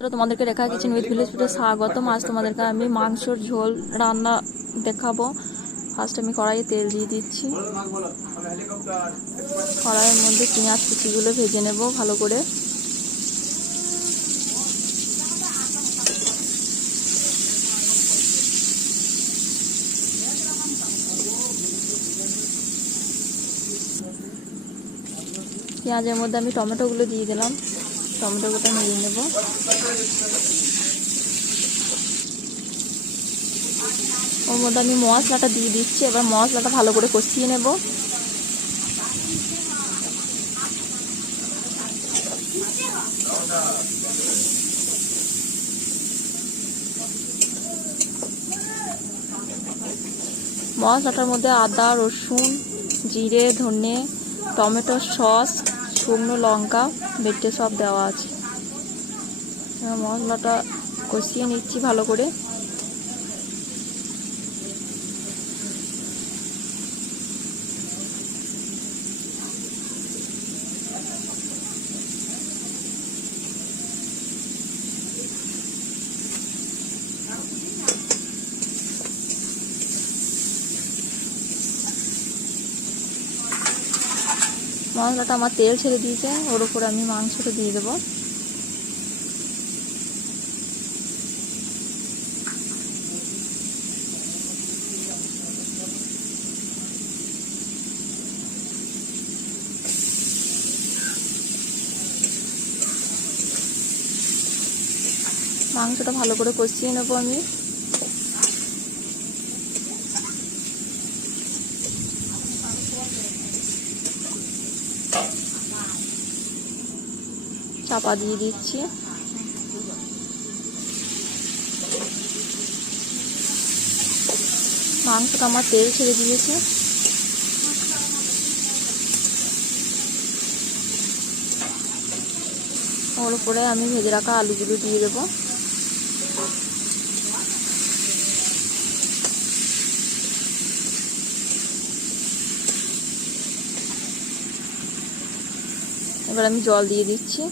তোমাদেরকে রেখা kitchen with village ফুডে স্বাগতম। আজ তোমাদেরকে আমি মাংসর ঝোল রান্না দেখাবো। ফার্স্ট আমি কড়াইয়ে তেল দিয়ে দিচ্ছি। কড়াইয়ের মধ্যে পেঁয়াজ কুচিগুলো ভেজে নেব ভালো করে। পেঁয়াজের মধ্যে আমি টমেটোগুলো দিয়ে দিলাম। টমেটোগুলো নিয়ে নেব। ওর মধ্যে আমি মশলাটা দিয়ে দিচ্ছি। এবার মশলাটা ভালো করে কষিয়ে নেব। মশলাটার মধ্যে আদা, রসুন, জিরে, ধনে, টমেটো সস, শুকনো লঙ্কা বেটে সব দেওয়া আছে। মশলাটা কষিয়ে নিচ্ছি ভালো করে। মশলাটা আমার তেল ছেড়ে দিয়েছে। ওর উপর আমি মাংসটা দিয়ে দেবো। মাংসটা ভালো করে কষিয়ে নেবো আমি। চাপা দিয়ে দিচ্ছি। মাংসটা আমার তেল ছেড়ে দিয়েছে। ওর উপরে আমি ভেজে রাখা আলুগুলো দিয়ে দেবো। এবার আমি জল দিয়ে দিচ্ছি।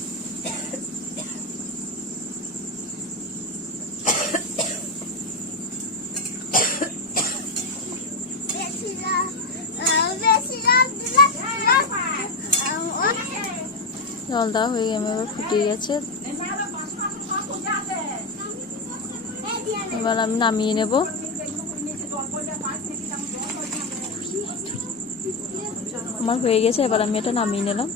জল দেওয়া হয়ে এবার ফুটে গেছে। এবার আমি নামিয়ে নেব। আমার হয়ে গেছে, এবার আমি এটা নামিয়ে নিলাম।